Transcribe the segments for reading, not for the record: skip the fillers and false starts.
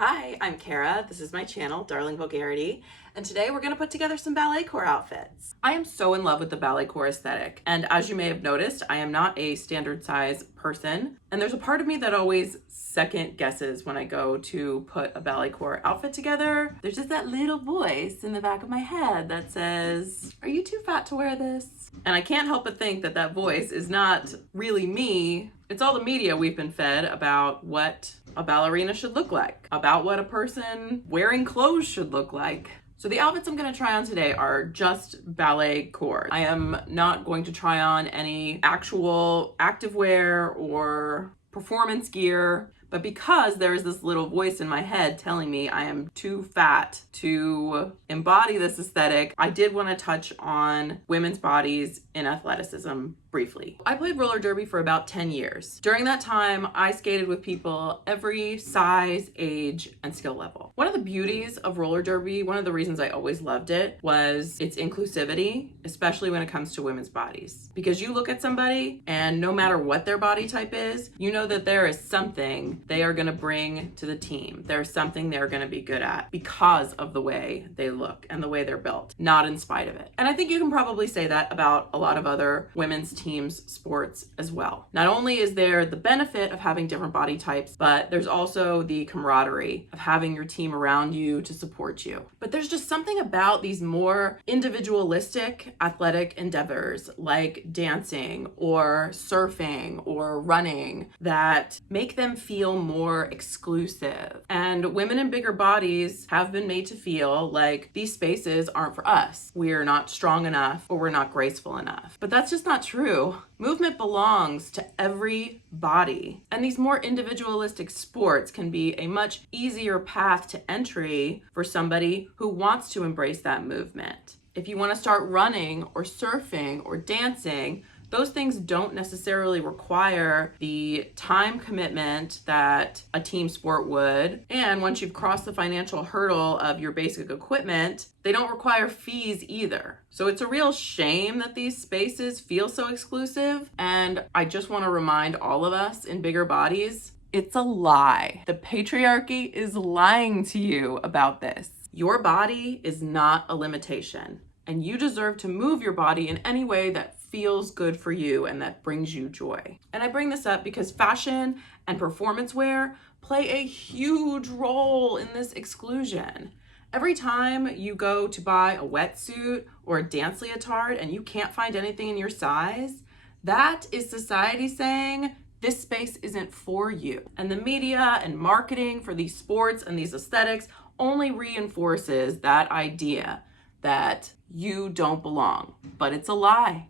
Hi, I'm Kara. This is my channel, Darling Vulgarity, and today we're going to put together some Balletcore outfits. I am so in love with the Balletcore aesthetic, and as you may have noticed, I am not a standard size person, and there's a part of me that always second guesses when I go to put a Balletcore outfit together. There's just that little voice in the back of my head that says, "Are you too fat to wear this?" And I can't help but think that that voice is not really me. It's all the media we've been fed about what a ballerina should look like, about what a person wearing clothes should look like. So the outfits I'm going to try on today are just Balletcore. I am not going to try on any actual activewear or performance gear, but because there is this little voice in my head telling me I am too fat to embody this aesthetic, I did want to touch on women's bodies in athleticism briefly. I played roller derby for about 10 years. During that time, I skated with people every size, age, and skill level. One of the beauties of roller derby, one of the reasons I always loved it, was its inclusivity, especially when it comes to women's bodies. Because you look at somebody and no matter what their body type is, you know that there is something they are gonna bring to the team. There's something they're gonna be good at because of the way they look and the way they're built, not in spite of it. And I think you can probably say that about a lot of other women's teams sports as well. Not only is there the benefit of having different body types, but there's also the camaraderie of having your team around you to support you. But there's just something about these more individualistic athletic endeavors like dancing or surfing or running that make them feel more exclusive. And women in bigger bodies have been made to feel like these spaces aren't for us. We're not strong enough or we're not graceful enough. But that's just not true. Movement belongs to every body, and these more individualistic sports can be a much easier path to entry for somebody who wants to embrace that movement. If you want to start running or surfing or dancing, those things don't necessarily require the time commitment that a team sport would. And once you've crossed the financial hurdle of your basic equipment, they don't require fees either. So it's a real shame that these spaces feel so exclusive. And I just want to remind all of us in bigger bodies, it's a lie. The patriarchy is lying to you about this. Your body is not a limitation, and you deserve to move your body in any way that feels good for you and that brings you joy. And I bring this up because fashion and performance wear play a huge role in this exclusion. Every time you go to buy a wetsuit or a dance leotard and you can't find anything in your size, that is society saying this space isn't for you. And the media and marketing for these sports and these aesthetics only reinforces that idea that you don't belong. But it's a lie.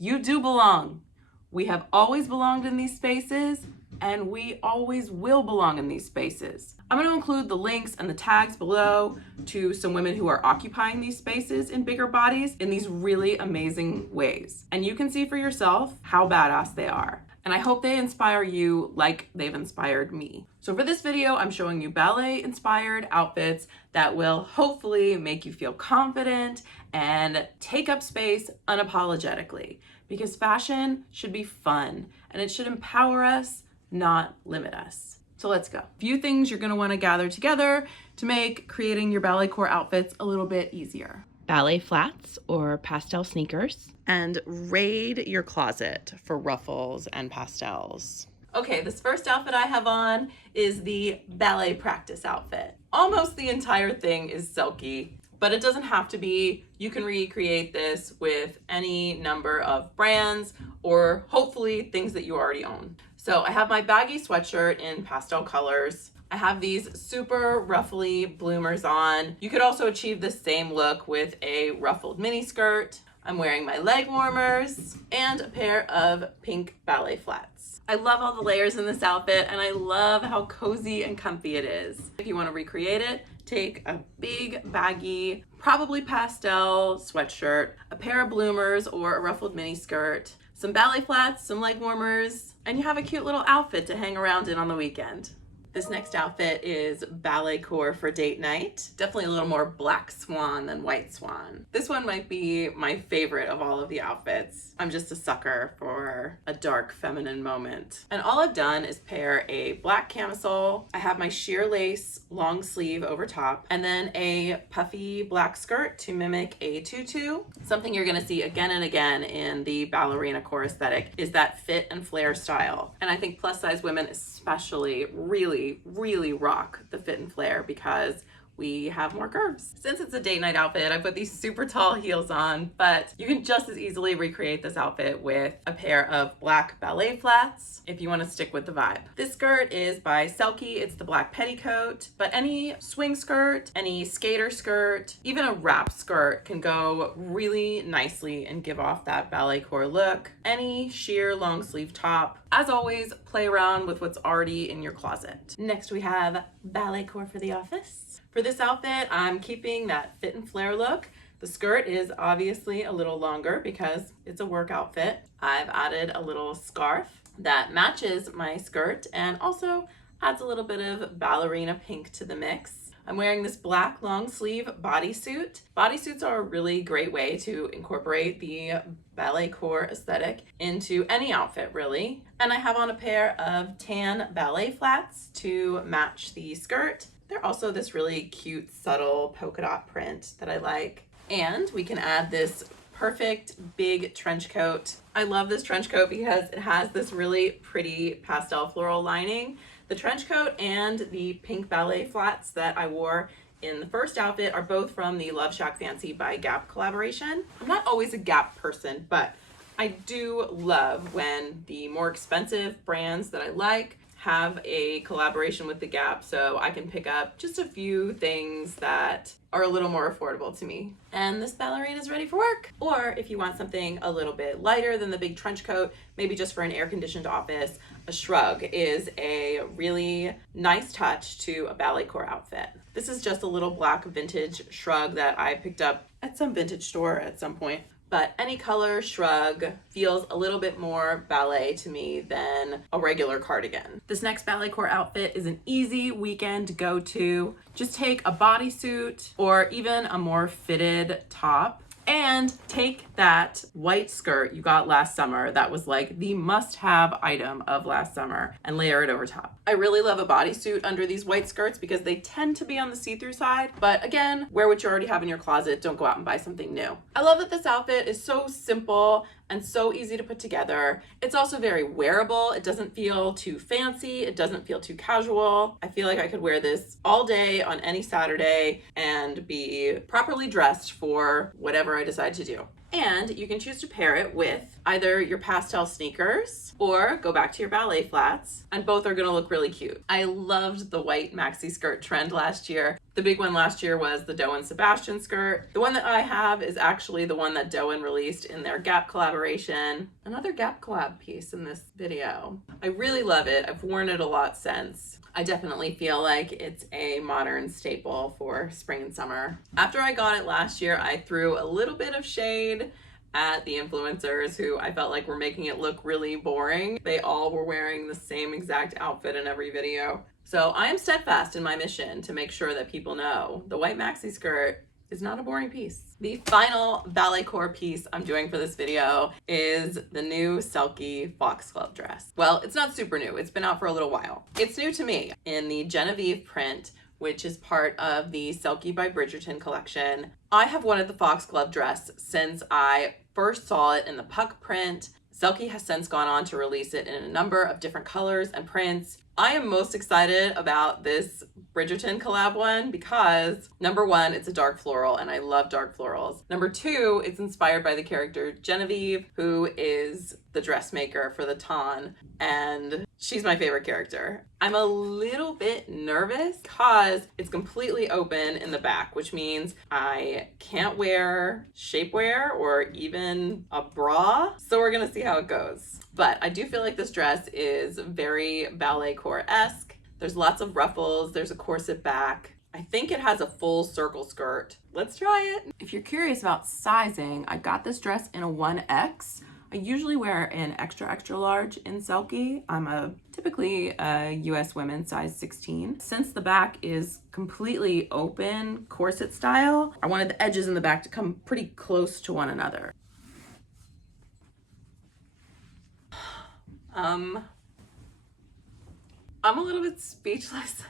You do belong. We have always belonged in these spaces, and we always will belong in these spaces. I'm going to include the links and the tags below to some women who are occupying these spaces in bigger bodies in these really amazing ways. And you can see for yourself how badass they are. And I hope they inspire you like they've inspired me. So for this video, I'm showing you ballet-inspired outfits that will hopefully make you feel confident and take up space unapologetically. Because fashion should be fun, and it should empower us, not limit us. So let's go. A few things you're gonna wanna gather together to make creating your Balletcore outfits a little bit easier. Ballet flats or pastel sneakers. And raid your closet for ruffles and pastels. Okay, this first outfit I have on is the ballet practice outfit. Almost the entire thing is Selkie, but it doesn't have to be. You can recreate this with any number of brands or hopefully things that you already own. So I have my baggy sweatshirt in pastel colors. I have these super ruffly bloomers on. You could also achieve the same look with a ruffled mini skirt. I'm wearing my leg warmers and a pair of pink ballet flats. I love all the layers in this outfit, and I love how cozy and comfy it is. If you want to recreate it, take a big baggy, probably pastel sweatshirt, a pair of bloomers or a ruffled mini skirt, some ballet flats, some leg warmers, and you have a cute little outfit to hang around in on the weekend. This next outfit is Balletcore for date night. Definitely a little more black swan than white swan. This one might be my favorite of all of the outfits. I'm just a sucker for a dark feminine moment. And all I've done is pair a black camisole. I have my sheer lace long sleeve over top, and then a puffy black skirt to mimic a tutu. Something you're gonna see again and again in the ballerina core aesthetic is that fit and flare style. And I think plus size women especially really rock the fit and flare because we have more curves. Since it's a date night outfit, I put these super tall heels on, but you can just as easily recreate this outfit with a pair of black ballet flats if you want to stick with the vibe. This skirt is by Selkie. It's the black petticoat, but any swing skirt, any skater skirt, even a wrap skirt can go really nicely and give off that Balletcore look. Any sheer long sleeve top. As always, play around with what's already in your closet. Next we have Balletcore for the office. For this outfit, I'm keeping that fit and flare look. The skirt is obviously a little longer because it's a work outfit. I've added a little scarf that matches my skirt and also adds a little bit of ballerina pink to the mix. I'm wearing this black long sleeve bodysuit. Bodysuits are a really great way to incorporate the Balletcore aesthetic into any outfit really. And I have on a pair of tan ballet flats to match the skirt. They're also this really cute, subtle polka dot print that I like. And we can add this perfect big trench coat. I love this trench coat because it has this really pretty pastel floral lining. The trench coat and the pink ballet flats that I wore in the first outfit are both from the Love Shack Fancy by Gap collaboration. I'm not always a Gap person, but I do love when the more expensive brands that I like have a collaboration with the Gap, so I can pick up just a few things that are a little more affordable to me. And this ballerina is ready for work. Or if you want something a little bit lighter than the big trench coat, maybe just for an air-conditioned office, a shrug is a really nice touch to a Balletcore outfit. This is just a little black vintage shrug that I picked up at some vintage store at some point. But any color shrug feels a little bit more ballet to me than a regular cardigan. This next Balletcore outfit is an easy weekend go-to. Just take a bodysuit or even a more fitted top and take that white skirt you got last summer that was like the must-have item of last summer and layer it over top. I really love a bodysuit under these white skirts because they tend to be on the see-through side, but again, wear what you already have in your closet. Don't go out and buy something new. I love that this outfit is so simple and so easy to put together. It's also very wearable. It doesn't feel too fancy. It doesn't feel too casual. I feel like I could wear this all day on any Saturday and be properly dressed for whatever I decide to do. And you can choose to pair it with either your pastel sneakers or go back to your ballet flats, and both are gonna look really cute. I loved the white maxi skirt trend last year. The big one last year was the Doe and Sebastian skirt. The one that I have is actually the one that Doe released in their Gap collaboration. Another Gap collab piece in this video. I really love it. I've worn it a lot since. I definitely feel like it's a modern staple for spring and summer. After I got it last year, I threw a little bit of shade at the influencers who I felt like were making it look really boring. They all were wearing the same exact outfit in every video. So I am steadfast in my mission to make sure that people know the white maxi skirt is not a boring piece. The final Balletcore piece I'm doing for this video is the new Selkie Foxglove dress. Well, it's not super new. It's been out for a little while. It's new to me in the Genevieve print, which is part of the Selkie by Bridgerton collection. I have wanted the foxglove dress since I first saw it in the puck print. Selkie has since gone on to release it in a number of different colors and prints. I am most excited about this Bridgerton collab one because number one, it's a dark floral and I love dark florals. Number two, it's inspired by the character Genevieve, who is the dressmaker for the Ton, and she's my favorite character. I'm a little bit nervous because it's completely open in the back, which means I can't wear shapewear or even a bra. So we're gonna see how it goes. But I do feel like this dress is very Balletcore-esque. There's lots of ruffles, there's a corset back. I think it has a full circle skirt. Let's try it. If you're curious about sizing, I got this dress in a 1X. I usually wear an extra, extra large in Selkie. I'm typically a US women size 16. Since the back is completely open, corset style, I wanted the edges in the back to come pretty close to one another. I'm a little bit speechless.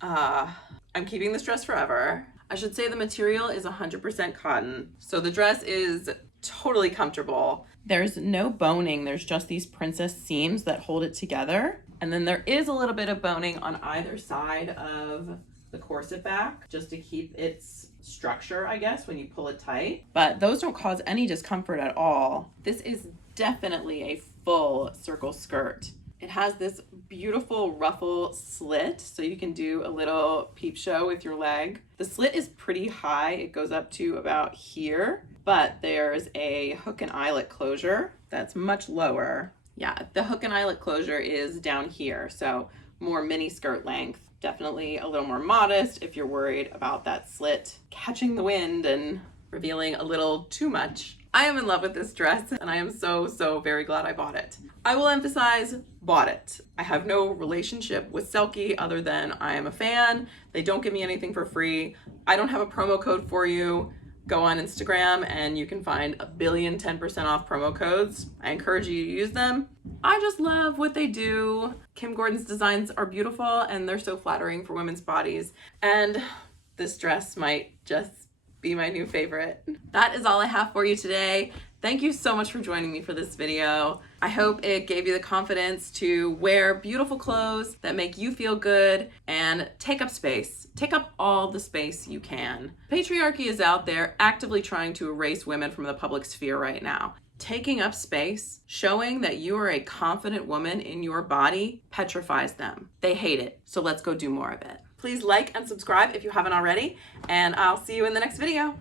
I'm keeping this dress forever. I should say the material is 100% cotton. So the dress is totally comfortable. There's no boning, there's just these princess seams that hold it together. And then there is a little bit of boning on either side of the corset back, just to keep its structure, I guess, when you pull it tight. But those don't cause any discomfort at all. This is definitely a full circle skirt. It has this beautiful ruffle slit, so you can do a little peep show with your leg. The slit is pretty high. It goes up to about here, but there's a hook and eyelet closure that's much lower. Yeah, the hook and eyelet closure is down here, so more mini skirt length. Definitely a little more modest if you're worried about that slit catching the wind and revealing a little too much. I am in love with this dress and I am so very glad I bought it. I will emphasize, bought it. I have no relationship with Selkie other than I am a fan. They don't give me anything for free. I don't have a promo code for you. Go on Instagram and you can find a billion 10% off promo codes. I encourage you to use them. I just love what they do. Kim Gordon's designs are beautiful and they're so flattering for women's bodies. And this dress might just be my new favorite. That is all I have for you today. Thank you so much for joining me for this video. I hope it gave you the confidence to wear beautiful clothes that make you feel good and take up space. Take up all the space you can. Patriarchy is out there actively trying to erase women from the public sphere right now. Taking up space, showing that you are a confident woman in your body, petrifies them. They hate it, so let's go do more of it. Please like and subscribe if you haven't already, and I'll see you in the next video.